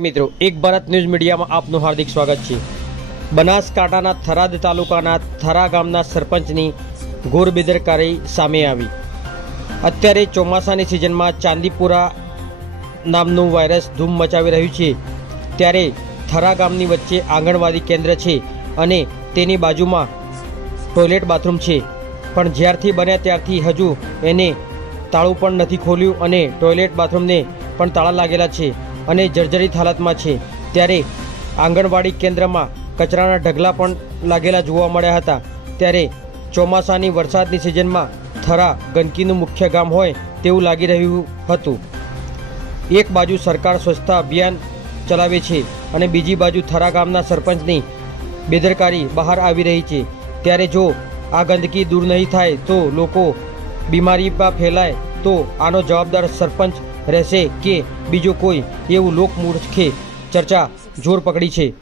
મિત્રો, એક ભારત ન્યૂઝ મીડિયામાં આપનું હાર્દિક સ્વાગત છે. બનાસકાંઠાના થરાદ તાલુકાના થરા ગામના સરપંચની ઘોર બેદરકારી સામે આવી. અત્યારે ચોમાસાની સિઝનમાં ચાંદીપુરા નામનું વાયરસ ધૂમ મચાવી રહ્યું છે. ત્યારે થરા ગામની વચ્ચે આંગણવાડી કેન્દ્ર છે અને તેની બાજુમાં ટોયલેટ બાથરૂમ છે. પણ જ્યારથી બન્યા ત્યારથી હજુ એને તાળું પણ નથી ખોલ્યું અને ટોયલેટ બાથરૂમને પણ તાળા લાગેલા છે. અને જર્જરિત હાલતમાં છે. ત્યારે આંગણવાડી કેન્દ્રમાં કચરાના ઢગલા પણ લાગેલા જોવા મળ્યા હતા. ત્યારે ચોમાસાની વરસાદની સિઝનમાં થરા ગંદકીનું મુખ્ય ગામ હોય તેવું લાગી રહ્યું હતું. એક બાજુ સરકાર સ્વચ્છતા અભિયાન ચલાવે છે અને બીજી બાજુ થરા ગામના સરપંચની બેદરકારી બહાર આવી રહી છે. ત્યારે જો આ ગંદકી દૂર નહીં થાય તો લોકો બીમારીમાં ફેલાય તો આનો જવાબદાર સરપંચ રહેશે કે બીજો કોઈ એવું લોકમૂર્ખે ચર્ચા જોર પકડી છે.